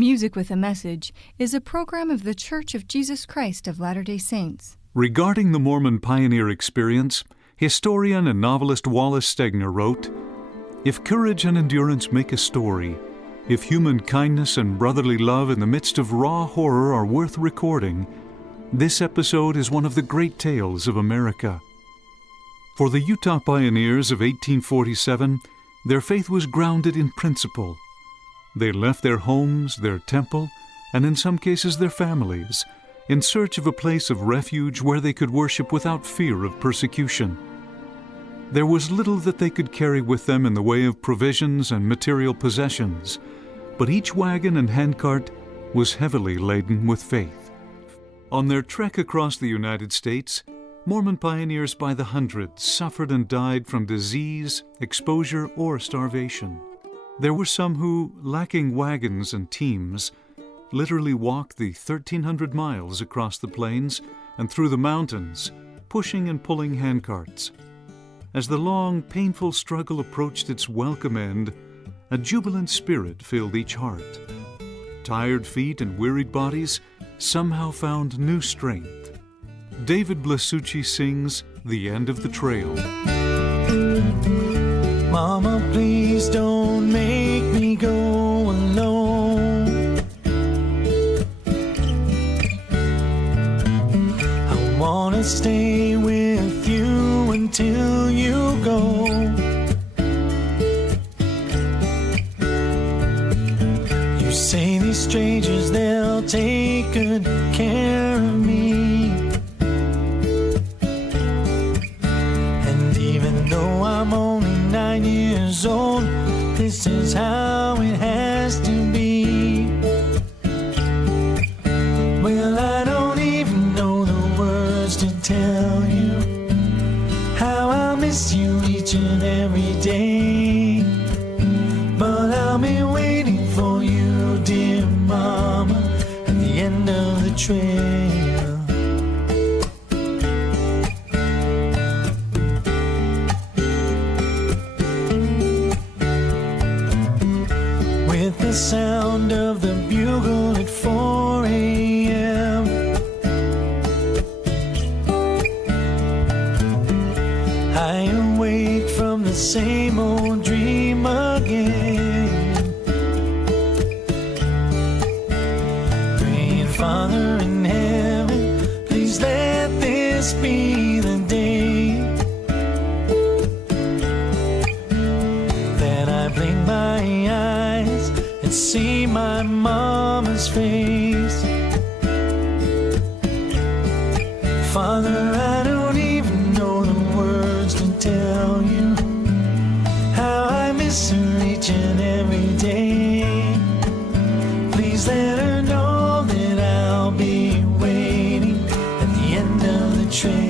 Music with a Message is a program of The Church of Jesus Christ of Latter-day Saints. Regarding the Mormon pioneer experience, historian and novelist Wallace Stegner wrote, "If courage and endurance make a story, if human kindness and brotherly love in the midst of raw horror are worth recording, this episode is one of the great tales of America." For the Utah pioneers of 1847, their faith was grounded in principle. They left their homes, their temple, and in some cases their families, in search of a place of refuge where they could worship without fear of persecution. There was little that they could carry with them in the way of provisions and material possessions, but each wagon and handcart was heavily laden with faith. On their trek across the United States, Mormon pioneers by the hundreds suffered and died from disease, exposure, or starvation. There were some who, lacking wagons and teams, literally walked the 1,300 miles across the plains and through the mountains, pushing and pulling handcarts. As the long, painful struggle approached its welcome end, a jubilant spirit filled each heart. Tired feet and wearied bodies somehow found new strength. David Blasucci sings "The End of the Trail." Mama, please don't make me go alone. I want to stay with you until you go. You say these strangers, they'll take good care of me. And even though I'm only 9 years old, this is how it has to be. Well, I don't even know the words to tell you how I'll miss you each and every day. But I'll be waiting for you, dear Mama, at the end of the trail. The sound of the bugle at 4 a.m. I awake from the same old dream again, praying, Father in heaven, please let this be the day that I blink my eyes and see my mama's face. Father, I don't even know the words to tell you how I miss her each and every day. Please let her know that I'll be waiting at the end of the trail.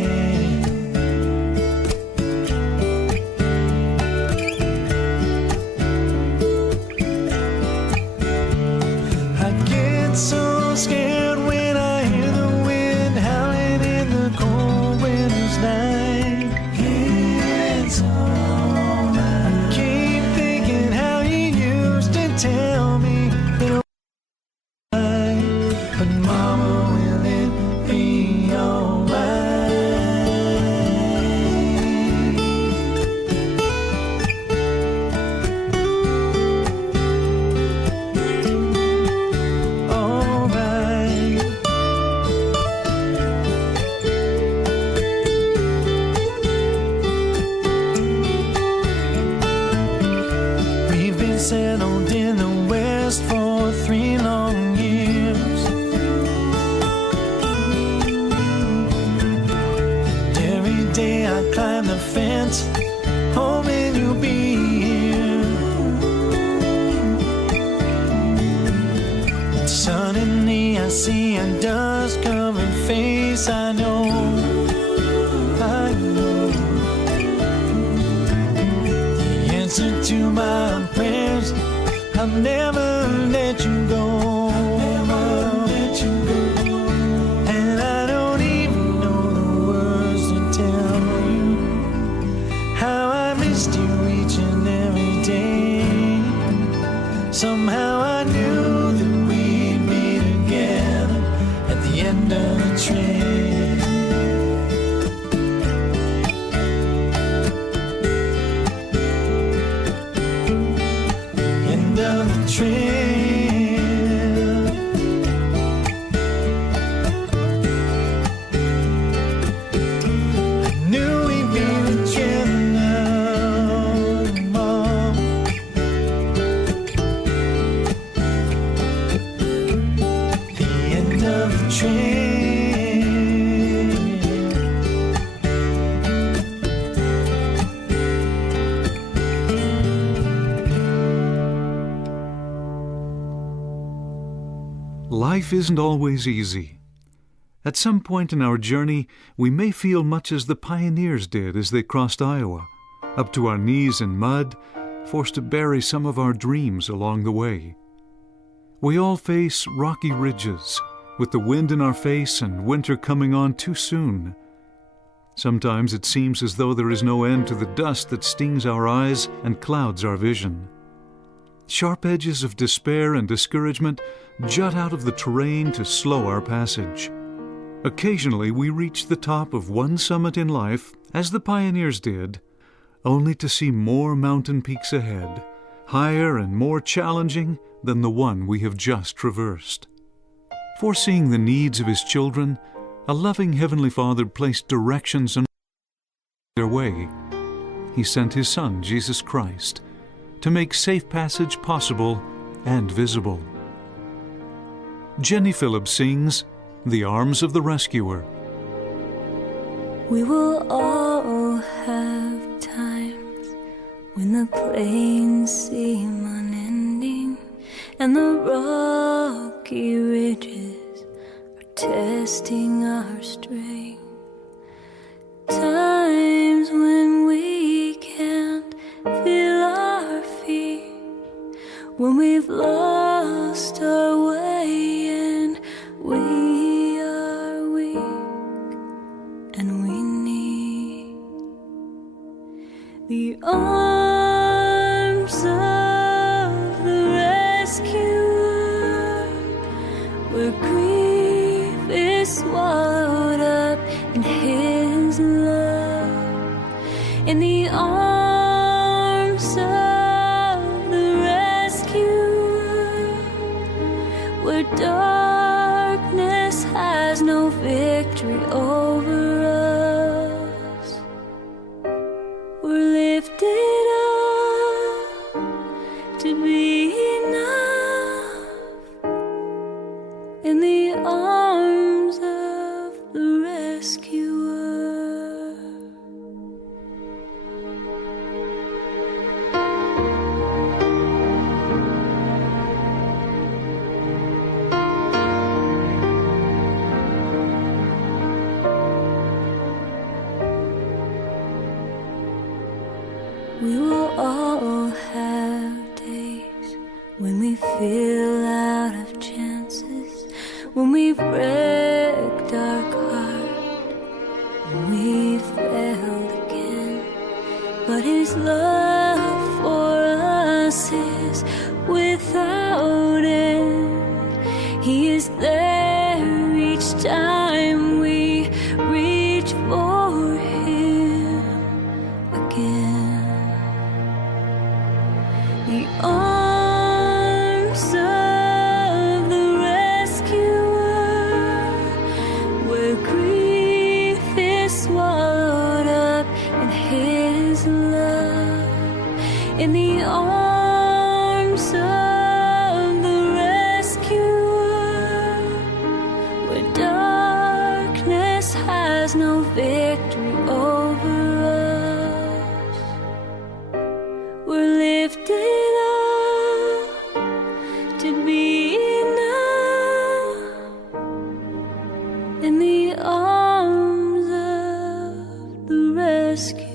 So scared when I hear the wind howling in the cold winter's night. It's alright. I keep thinking how you used to tell me that but Mama, will it be alright? Settled in the West for 3 long years. And every day I climb the fence, hoping you'll be here. But suddenly I see a dust-covered face. I know the answer to my prayers. I'll never let you go. And I don't even know the words to tell you how I missed you each and every day. Somehow I knew that we Life isn't always easy. At some point in our journey, we may feel much as the pioneers did as they crossed Iowa, up to our knees in mud, forced to bury some of our dreams along the way. We all face rocky ridges, with the wind in our face and winter coming on too soon. Sometimes it seems as though there is no end to the dust that stings our eyes and clouds our vision. Sharp edges of despair and discouragement jut out of the terrain to slow our passage. Occasionally we reach the top of one summit in life, as the pioneers did, only to see more mountain peaks ahead, higher and more challenging than the one we have just traversed. Foreseeing the needs of His children, a loving Heavenly Father placed directions on their way. He sent His Son, Jesus Christ, to make safe passage possible and visible. Jenny Phillips sings The Arms of the Rescuer. We will all have times when the plains seem unending and the rocky ridges are testing our strength. Times when we can't feel our feet, when we've lost our way and we are weak and we need the arms of the rescuer, where grief is swallowed up in His love, in the arms of the rescuer, where darkness has no victory over us. We're lifted up to be enough in the arms of the rescuer. We will all have days when we feel out of chances, when we've wrecked our heart, when we've failed again. But His love for us is without end. He is there each time we reach for Him again. The arms of the rescuer, where grief is swallowed up in His love, in the arms of the rescuer, where darkness has no victory over us. We're lifted up to be enough in the arms of the rescuer.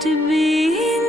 To be enough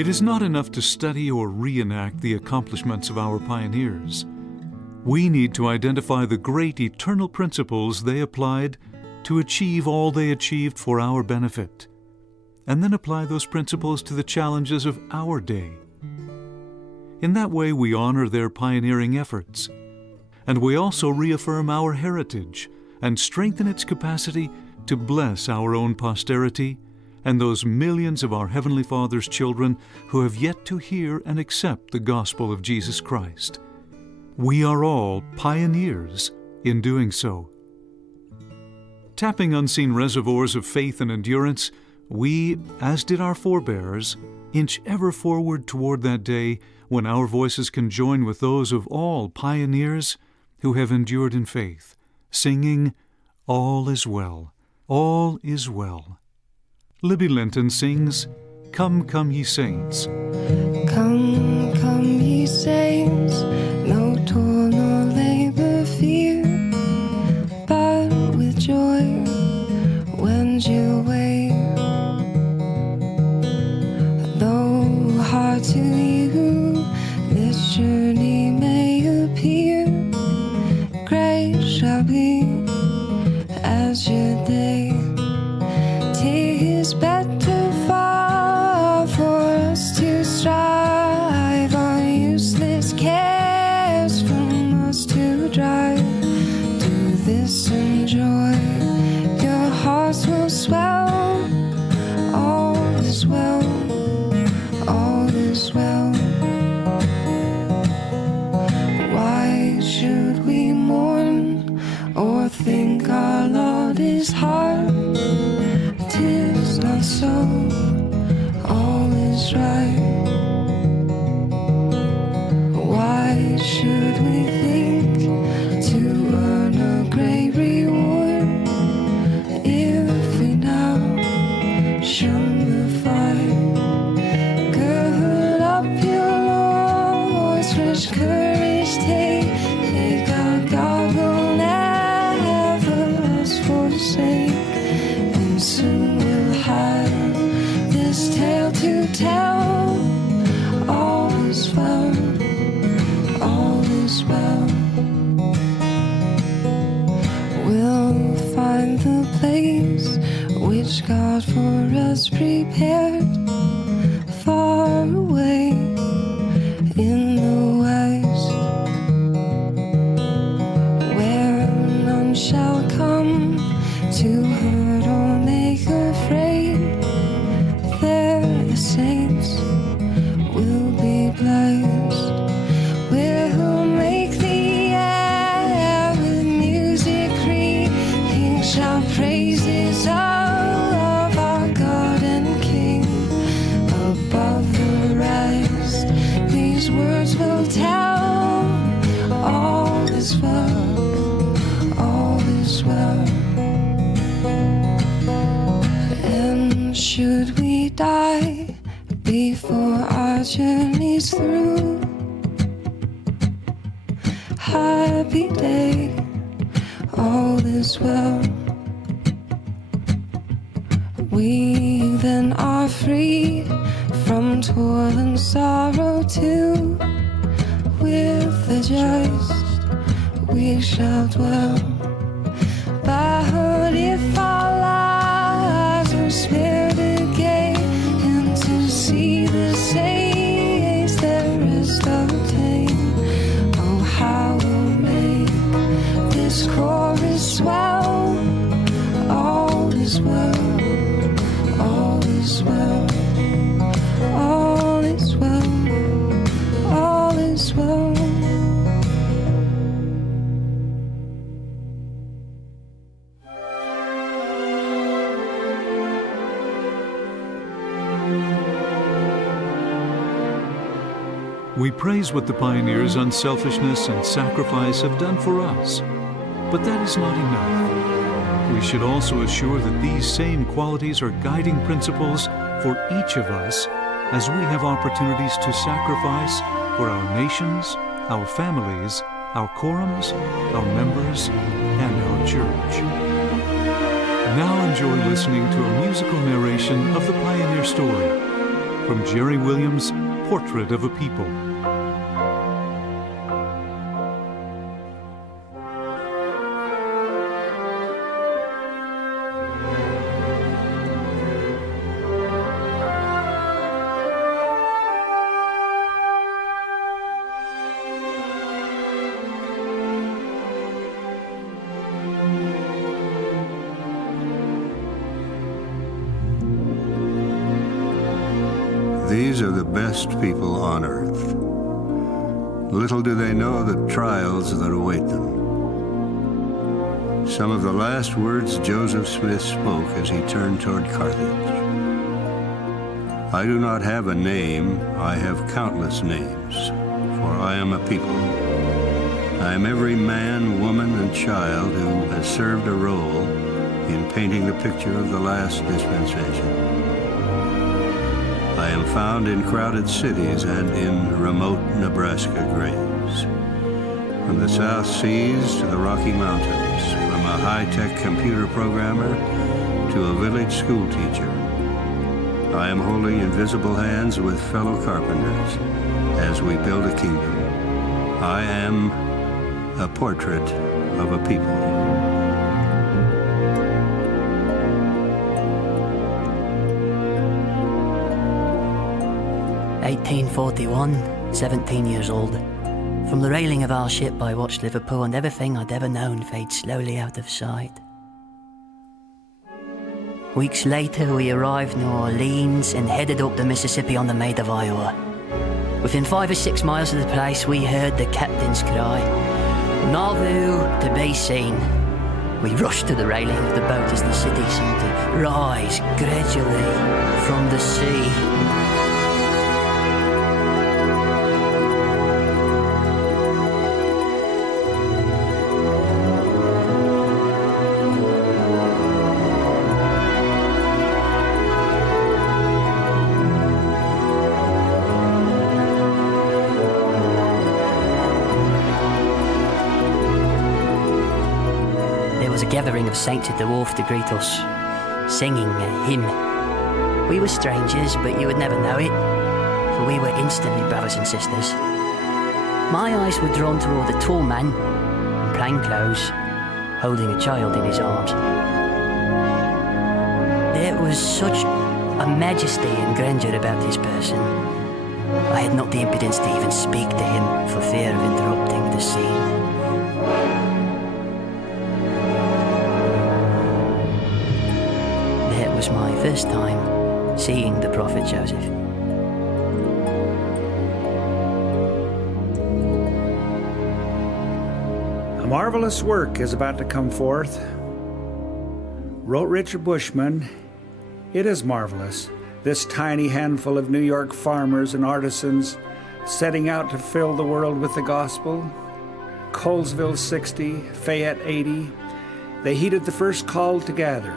It is not enough to study or reenact the accomplishments of our pioneers. We need to identify the great eternal principles they applied to achieve all they achieved for our benefit, and then apply those principles to the challenges of our day. In that way, we honor their pioneering efforts, and we also reaffirm our heritage and strengthen its capacity to bless our own posterity and those millions of our Heavenly Father's children who have yet to hear and accept the gospel of Jesus Christ. We are all pioneers in doing so. Tapping unseen reservoirs of faith and endurance, we, as did our forebears, inch ever forward toward that day when our voices can join with those of all pioneers who have endured in faith, singing, "All is well, all is well." Libby Linton sings, "Come, come, ye saints." Come, come, ye saints, no toil nor labor fear, but with joy wend your way. Though hard to you this journey may appear, great shall be as your day. 'Tis better far for us to strive, our useless cares from us to drive. Do this and joy, your hearts will swell. All is well, all is well. Why should we mourn or think our Lord is hard? 'Tis not so, all is right. Why should we think to earn a great reward if we now shun the fire? Gird up your loins, fresh courage take our God will never us forsake, and soon we'll have this tale to tell. All is well, all is well. We'll find the place which God for us prepared, far away in the west, where none shall come to hurt or make afraid. There the saints will be blessed. We'll make the air with music ringing, shout praises of our God and King. Above the rest, these words will tell. All is well, all is well. And should we die before our journey's through, happy day, all is well. We then are free from toil and sorrow too. With the just we shall dwell. But if our lives are spared again, and to see the saints their rest obtain, oh how we'll make this chorus swell. All is well, all is well, all is well, all is well. We praise what the pioneers' unselfishness and sacrifice have done for us, but that is not enough. We should also assure that these same qualities are guiding principles for each of us as we have opportunities to sacrifice for our nations, our families, our quorums, our members, and our church. Now enjoy listening to a musical narration of the Pioneer story. from Jerry Williams' Portrait of a People. These are the best people on earth. Little do they know the trials that await them. Some of the last words Joseph Smith spoke as he turned toward Carthage. I do not have a name, I have countless names, for I am a people. I am every man, woman, and child who has served a role in painting the picture of the last dispensation. I am found in crowded cities and in remote Nebraska graves. From the South Seas to the Rocky Mountains, from a high-tech computer programmer to a village school teacher, I am holding invisible hands with fellow carpenters as we build a kingdom. I am a portrait of a people. 1841, 17 years old. From the railing of our ship I watched Liverpool and everything I'd ever known fade slowly out of sight. Weeks later we arrived in New Orleans and headed up the Mississippi on the Maid of Iowa. Within 5 or 6 miles of the place we heard the captain's cry, "Nauvoo to be seen." We rushed to the railing of the boat as the city seemed to rise gradually from the sea. Gathering of saints at the wharf to greet us, singing a hymn. We were strangers, but you would never know it, for we were instantly brothers and sisters. My eyes were drawn toward a tall man in plain clothes, holding a child in his arms. There was such a majesty and grandeur about his person. I had not the impudence to even speak to him for fear of interrupting the scene. It was my first time seeing the Prophet Joseph. A marvelous work is about to come forth. Wrote Richard Bushman, "It is marvelous, this tiny handful of New York farmers and artisans setting out to fill the world with the gospel. Colesville 60, Fayette 80, they heeded the first call to gather.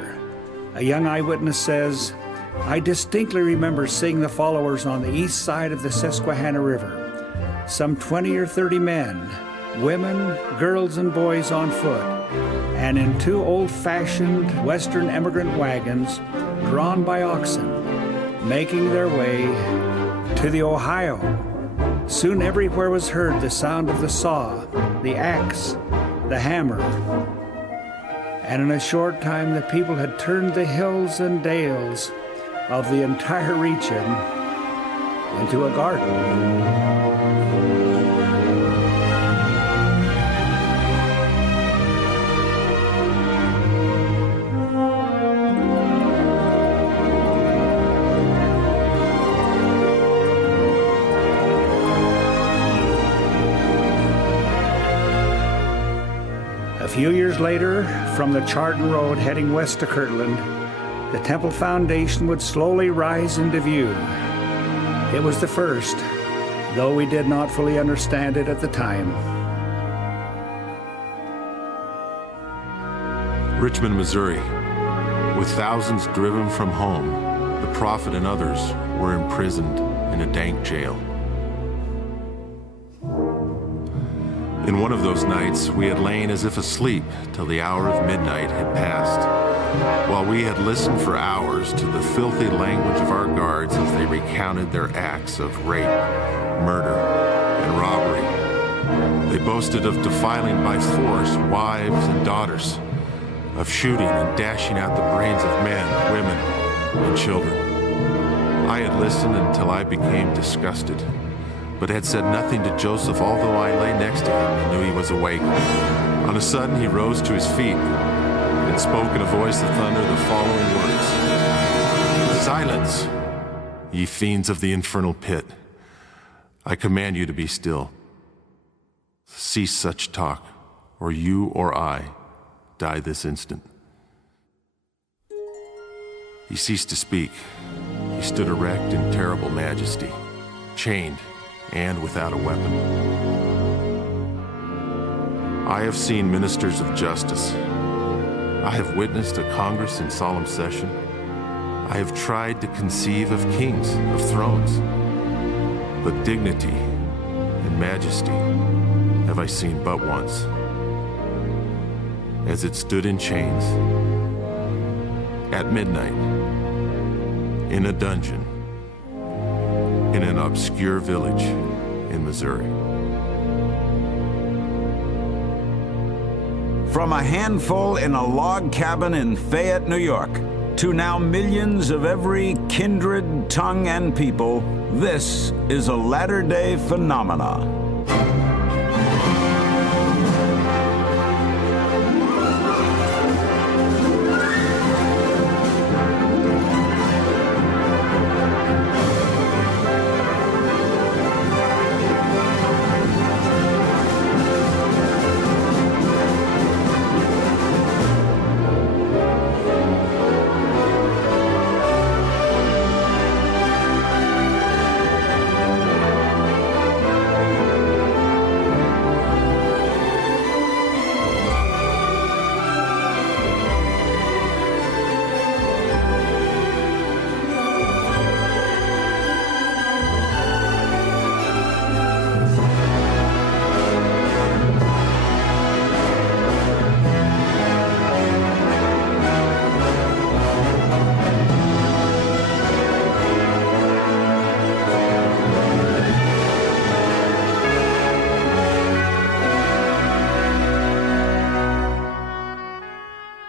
A young eyewitness says, I distinctly remember seeing the followers on the east side of the Susquehanna River, some 20 or 30 men, women, girls, and boys on foot, and in 2 old-fashioned Western emigrant wagons drawn by oxen, making their way to the Ohio. Soon everywhere was heard the sound of the saw, the axe, the hammer, and in a short time the people had turned the hills and dales of the entire region into a garden. A few years later, from the Chardon Road heading west to Kirtland, the temple foundation would slowly rise into view. It was the first, though we did not fully understand it at the time. Richmond, Missouri. With thousands driven from home, the prophet and others were imprisoned in a dank jail. In one of those nights, we had lain as if asleep till the hour of midnight had passed, while we had listened for hours to the filthy language of our guards as they recounted their acts of rape, murder, and robbery. They boasted of defiling by force wives and daughters, of shooting and dashing out the brains of men, women, and children. I had listened until I became disgusted, but had said nothing to Joseph, although I lay next to him and knew he was awake. On a sudden, he rose to his feet and spoke in a voice of thunder the following words: "Silence, ye fiends of the infernal pit. I command you to be still. Cease such talk, or you or I die this instant." He ceased to speak. He stood erect in terrible majesty, chained and without a weapon. I have seen ministers of justice. I have witnessed a Congress in solemn session. I have tried to conceive of kings, of thrones. But dignity and majesty have I seen but once, as it stood in chains at midnight in a dungeon in an obscure village in Missouri. From a handful in a log cabin in Fayette, New York, to now millions of every kindred, tongue, and people, this is a latter-day phenomena.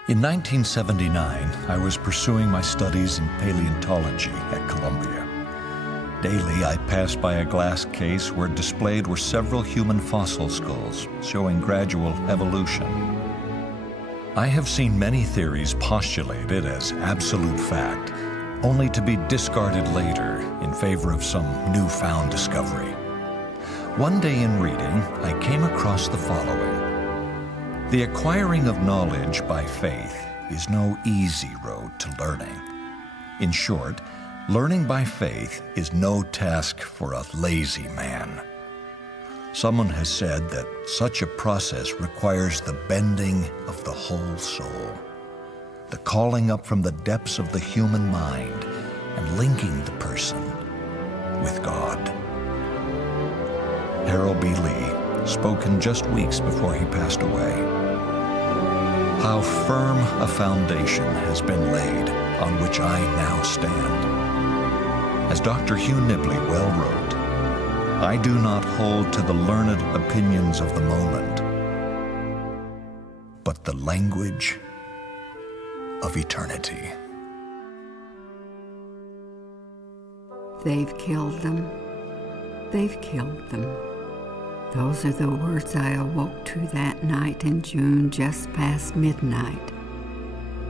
In 1979, I was pursuing my studies in paleontology at Columbia. Daily, I passed by a glass case where displayed were several human fossil skulls showing gradual evolution. I have seen many theories postulated as absolute fact, only to be discarded later in favor of some newfound discovery. One day in reading, I came across the following: "The acquiring of knowledge by faith is no easy road to learning. In short, learning by faith is no task for a lazy man. Someone has said that such a process requires the bending of the whole soul, the calling up from the depths of the human mind and linking the person with God." Harold B. Lee, spoken just weeks before he passed away. How firm a foundation has been laid on which I now stand. As Dr. Hugh Nibley well wrote, "I do not hold to the learned opinions of the moment, but the language of eternity." They've killed them. They've killed them. Those are the words I awoke to that night in June, just past midnight.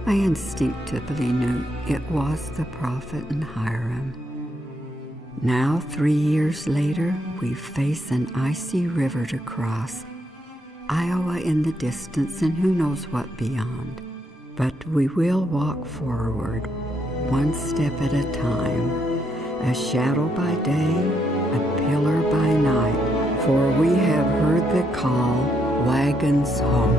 I instinctively knew it was the prophet in Hiram. Now, 3 years later, we face an icy river to cross, Iowa in the distance, and who knows what beyond. But we will walk forward, one step at a time, a shadow by day, a pillar by night, for we have heard the call, wagons home.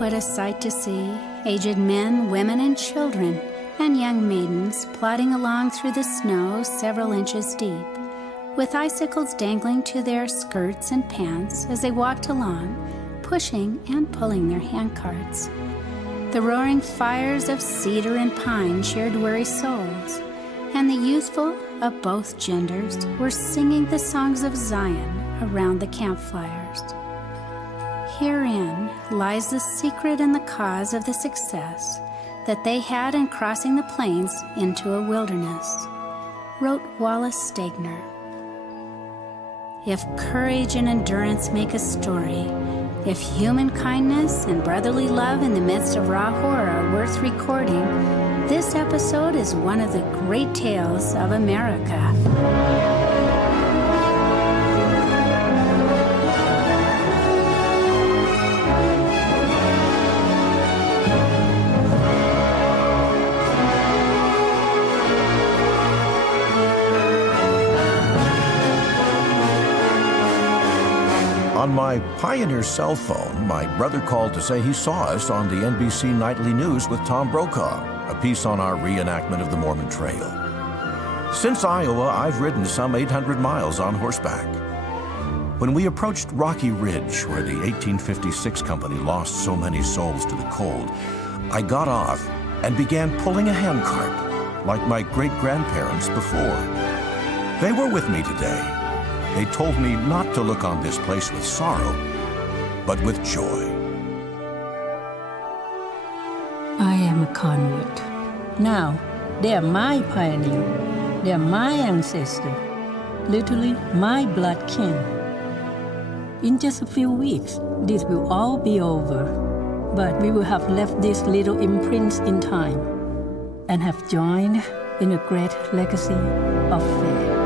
what a sight to see, aged men, women, and children, and young maidens plodding along through the snow several inches deep, with icicles dangling to their skirts and pants as they walked along, pushing and pulling their handcarts. The roaring fires of cedar and pine cheered weary souls, and the youthful of both genders were singing the songs of Zion around the campfires. Herein lies the secret and the cause of the success that they had in crossing the plains into a wilderness, wrote Wallace Stegner. If courage and endurance make a story, if human kindness and brotherly love in the midst of raw horror are worth recording, this episode is one of the great tales of America. On my Pioneer cell phone, my brother called to say he saw us on the NBC Nightly News with Tom Brokaw, a piece on our reenactment of the Mormon Trail. Since Iowa, I've ridden some 800 miles on horseback. When we approached Rocky Ridge, where the 1856 company lost so many souls to the cold, I got off and began pulling a handcart, like my great-grandparents before. They were with me today. They told me not to look on this place with sorrow, but with joy. I am a convert. Now, they are my pioneer. They are my ancestor, literally my blood kin. In just a few weeks, this will all be over, but we will have left these little imprints in time and have joined in a great legacy of faith.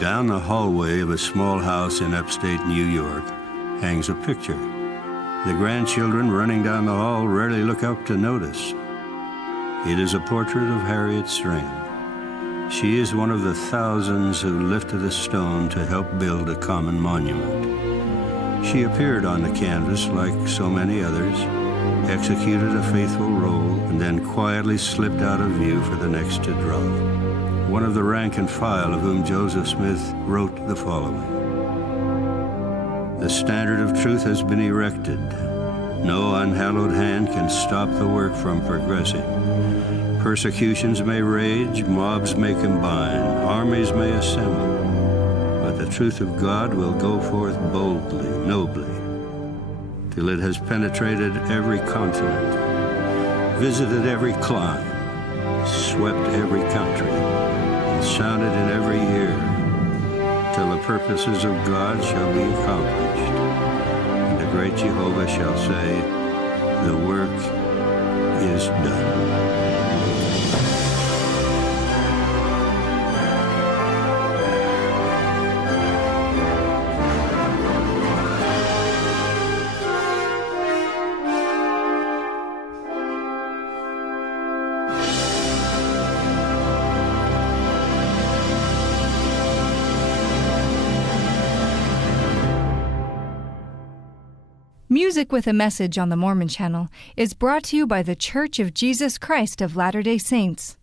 Down the hallway of a small house in upstate New York hangs a picture. The grandchildren running down the hall rarely look up to notice. It is a portrait of Harriet Strand. She is one of the thousands who lifted a stone to help build a common monument. She appeared on the canvas like so many others, executed a faithful role, and then quietly slipped out of view for the next to draw. One of the rank and file of whom Joseph Smith wrote the following: "The standard of truth has been erected. No unhallowed hand can stop the work from progressing. Persecutions may rage, mobs may combine, armies may assemble, but the truth of God will go forth boldly, nobly, till it has penetrated every continent, visited every clime, swept every country, and sounded in every ear, till the purposes of God shall be accomplished. And the great Jehovah shall say, the work is done." Music with a Message on the Mormon Channel is brought to you by The Church of Jesus Christ of Latter-day Saints.